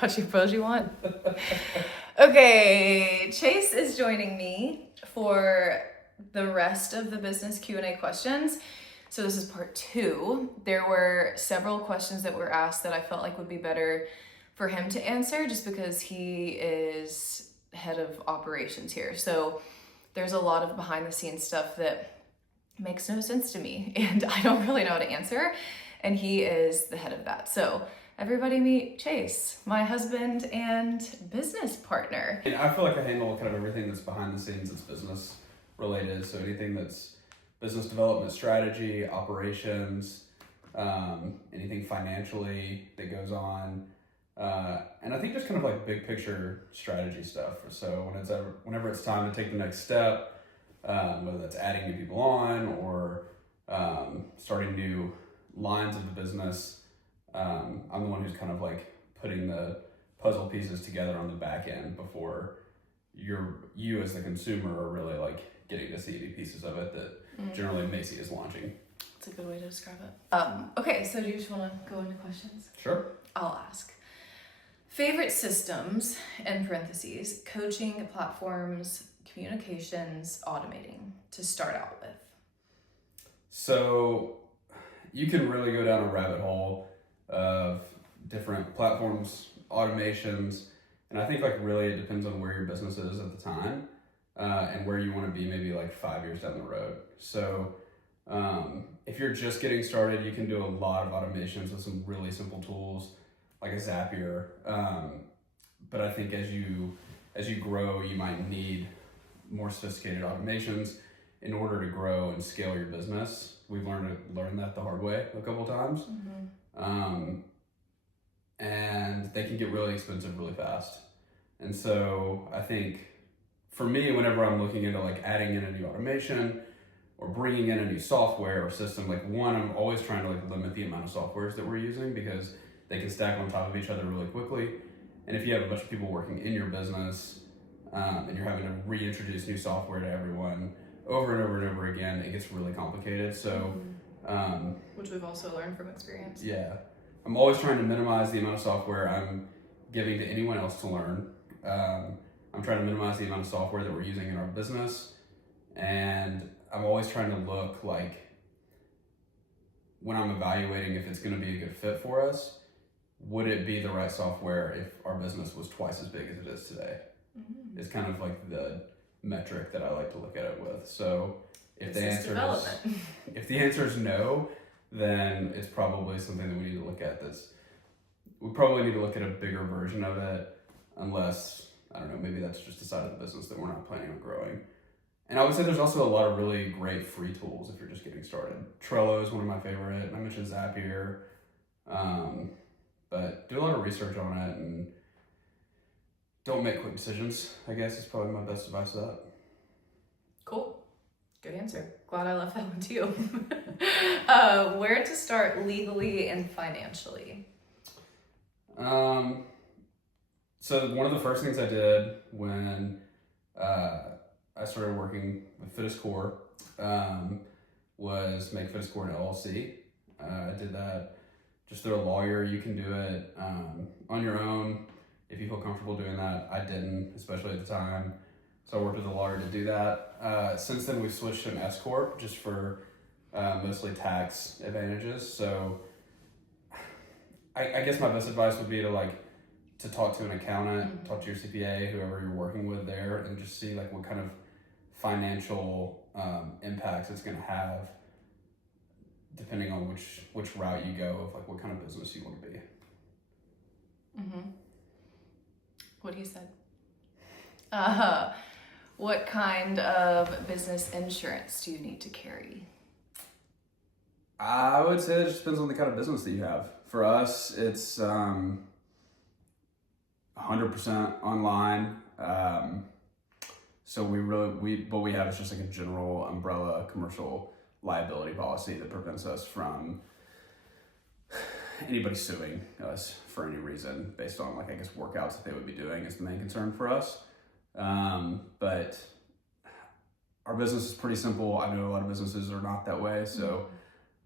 Got you pose you want. Okay, Chase is joining me for the rest of the business Q&A questions. So this is part 2. There were several questions that were asked that I felt like would be better for him to answer just because he is head of operations here. So there's a lot of behind the scenes stuff that makes no sense to me and I don't really know how to answer. And he is the head of that. So everybody meet Chase, my husband and business partner. And I feel like I handle kind of everything that's behind the scenes that's business related. So anything that's business development strategy, operations, anything financially that goes on. And I think just kind of like big picture strategy stuff. So whenever it's time to take the next step, whether that's adding new people on or starting new lines of the business, I'm the one who's kind of like putting the puzzle pieces together on the back end before you as the consumer are really like getting to see the pieces of it that generally Macy is launching. That's a good way to describe it. Okay, so do you just want to go into questions? Sure. I'll ask. Favorite systems, in parentheses, coaching platforms, communications, automating, to start out with? So you can really go down a rabbit hole of different platforms, automations, and I think like really it depends on where your business is at the time and where you want to be maybe like 5 years down the road. So if you're just getting started, you can do a lot of automations with some really simple tools like a Zapier. But I think as you grow, you might need more sophisticated automations in order to grow and scale your business. We've learned that the hard way a couple times. And they can get really expensive really fast. And so I think for me, whenever I'm looking into like adding in a new automation or bringing in a new software or system, like one, I'm always trying to like limit the amount of softwares that we're using because they can stack on top of each other really quickly. And if you have a bunch of people working in your business and you're having to reintroduce new software to everyone over and over and over again, it gets really complicated. So, which we've also learned from experience. Yeah, I'm always trying to minimize the amount of software I'm giving to anyone else to learn. I'm trying to minimize the amount of software that we're using in our business. And I'm always trying to look like when I'm evaluating if it's going to be a good fit for us, would it be the right software if our business was twice as big as it is today? It's kind of like the metric that I like to look at it with. So if the answer is no, then it's probably something that we need to look at. We probably need to look at a bigger version of it, unless, I don't know, maybe that's just a side of the business that we're not planning on growing. And I would say there's also a lot of really great free tools if you're just getting started. Trello is one of my favorite. I mentioned Zapier. But do a lot of research on it and don't make quick decisions, I guess is probably my best advice to that. Cool. Good answer. Glad I left that one to you. Where to start legally and financially? So one of the first things I did when I started working with Fit as Core was make Fit as Core an LLC. I did that just through a lawyer. You can do it on your own if you feel comfortable doing that. I didn't, especially at the time. So I worked with a lawyer to do that. Since then, we've switched to an S Corp just for mostly tax advantages. So I guess my best advice would be to talk to an accountant, talk to your CPA, whoever you're working with there, and just see like what kind of financial impacts it's going to have depending on which route you go of like what kind of business you want to be. What he said. What kind of business insurance do you need to carry? I would say it just depends on the kind of business that you have. For us, it's 100% online. So what we have is just like a general umbrella commercial liability policy that prevents us from anybody suing us for any reason based on like, I guess, workouts that they would be doing is the main concern for us. But our business is pretty simple. I know a lot of businesses are not that way. So,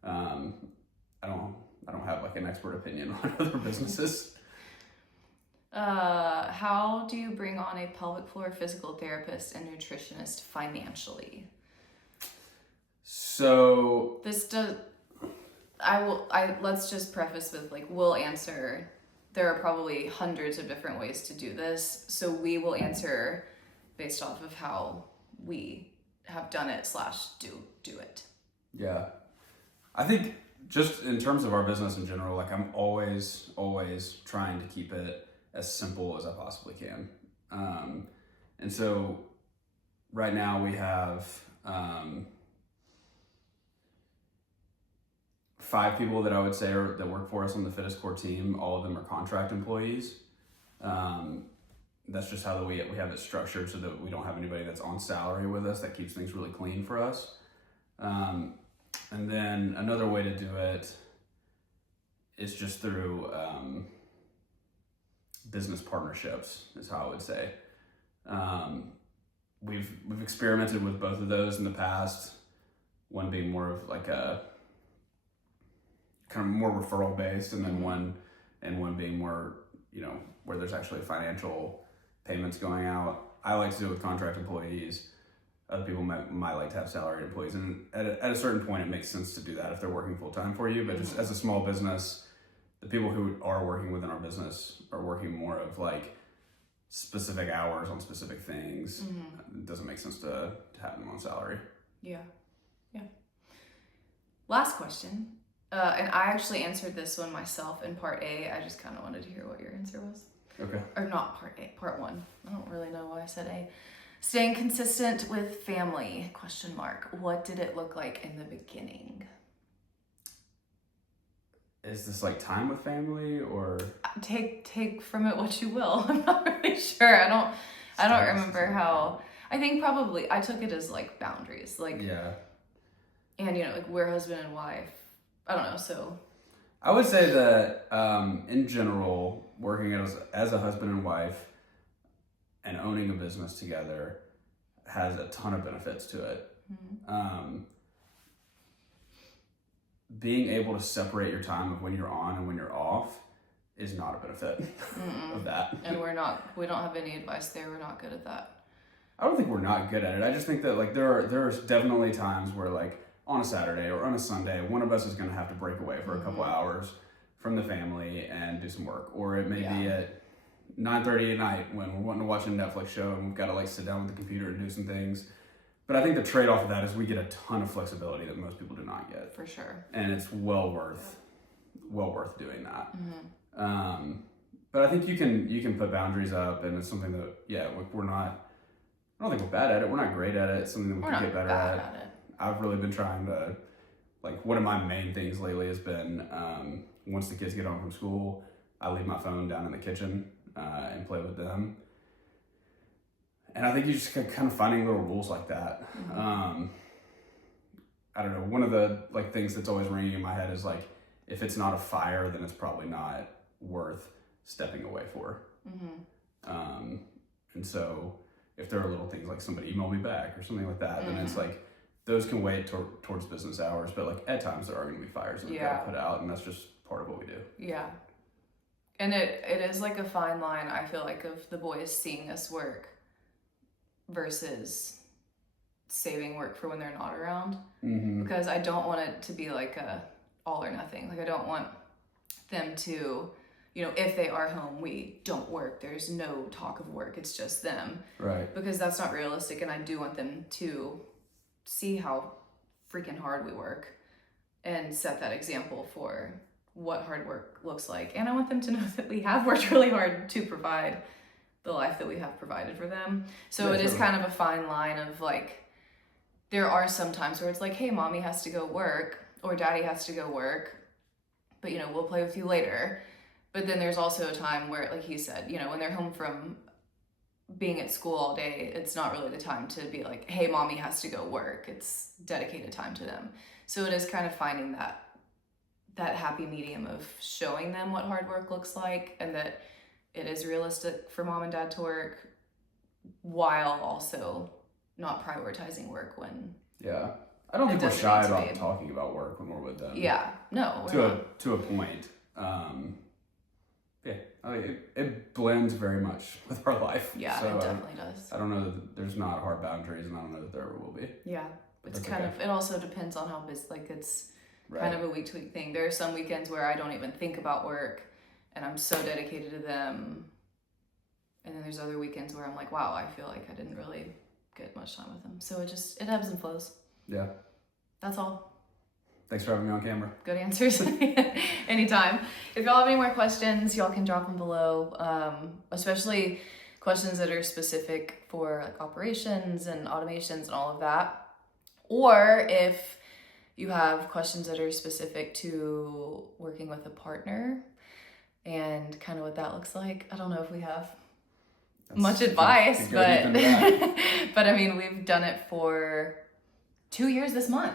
I don't have like an expert opinion on other businesses. How do you bring on a pelvic floor physical therapist and nutritionist financially? So let's just preface with we'll answer. There are probably hundreds of different ways to do this, so we will answer based off of how we have done it / do it. Yeah. I think just in terms of our business in general, I'm always trying to keep it as simple as I possibly can. And so right now we have 5 people that I would say that work for us on the Fitness Core team. All of them are contract employees. That's just how we have it structured, so that we don't have anybody that's on salary with us. That keeps things really clean for us. And then another way to do it is just through business partnerships, is how I would say. We've experimented with both of those in the past. One being more of a kind of more referral based, and then one being more, where there's actually financial payments going out. I like to do it with contract employees. Other people might like to have salaried employees, and at a certain point, it makes sense to do that if they're working full time for you. But just as a small business, the people who are working within our business are working more of specific hours on specific things. It doesn't make sense to have them on salary. Yeah. Last question, and I actually answered this one myself in part A. I just kind of wanted to hear what your answer was. Okay. Or not part A, part 1. I don't really know why I said A. Staying consistent with family, ? What did it look like in the beginning? Is this time with family, or take from it what you will? I'm not really sure. I don't remember how. I think probably I took it as boundaries, yeah. And we're husband and wife. I don't know. So I would say that in general, working as a husband and wife and owning a business together has a ton of benefits to it. Being able to separate your time of when you're on and when you're off is not a benefit of that. And we don't have any advice there. We're not good at that. I don't think we're not good at it. I just think that there are definitely times where on a Saturday or on a Sunday, one of us is going to have to break away for a couple hours from the family and do some work, or it may be at 9:30 at night when we're wanting to watch a Netflix show and we've got to sit down with the computer and do some things. But I think the trade-off of that is we get a ton of flexibility that most people do not get. For sure. And it's well worth doing that. But I think you can put boundaries up, and it's something that we're not. I don't think we're bad at it. We're not great at it. It's something that we can get better at. I've really been trying to one of my main things lately has been once the kids get home from school, I leave my phone down in the kitchen and play with them. And I think you just kind of finding little rules like that. I don't know. One of the things that's always ringing in my head is if it's not a fire, then it's probably not worth stepping away for. And so if there are little things somebody email me back or something like that, then it's those can wait towards business hours. But at times there are going to be fires that we've got to put out, and that's just part of what we do. Yeah. And it is a fine line, I feel of the boys seeing us work versus saving work for when they're not around. Because I don't want it to be a all or nothing. I don't want them to, if they are home, we don't work. There's no talk of work. It's just them. Right. Because that's not realistic, and I do want them to see how freaking hard we work and set that example for what hard work looks like. And I want them to know that we have worked really hard to provide the life that we have provided for them. So it is kind of a fine line of there are some times where it's hey, mommy has to go work or daddy has to go work, but we'll play with you later. But then there's also a time where, like he said, when they're home from being at school all day, it's not really the time to be hey, mommy has to go work. It's dedicated time to them. So it is kind of finding that happy medium of showing them what hard work looks like, and that it is realistic for mom and dad to work while also not prioritizing work when. Yeah. I don't think we're shy about talking about work when we're with them. Yeah. No. To a point. Yeah. it blends very much with our life. Yeah, so it definitely does. I don't know that there's not hard boundaries, and I don't know that there ever will be. Yeah, it's That's kind okay. of, it also depends on how busy, like it's Right. kind of a week to week thing. There are some weekends where I don't even think about work and I'm so dedicated to them. And then there's other weekends where I'm like, wow, I feel like I didn't really get much time with them. So it ebbs and flows. Yeah. That's all. Thanks for having me on camera. Good answers. Anytime. If y'all have any more questions, y'all can drop them below. Especially questions that are specific for like operations and automations and all of that. Or if you have questions that are specific to working with a partner and kind of what that looks like. I don't know if we have much advice, but but I mean, we've done it for 2 years this month.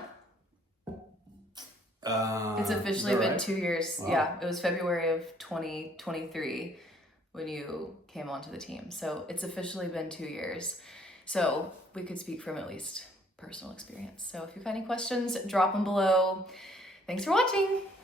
It's officially been 2 years. Wow. Yeah, it was February of 2023 when you came onto the team. So it's officially been 2 years. So we could speak from at least personal experience. So if you've got any questions, drop them below. Thanks for watching.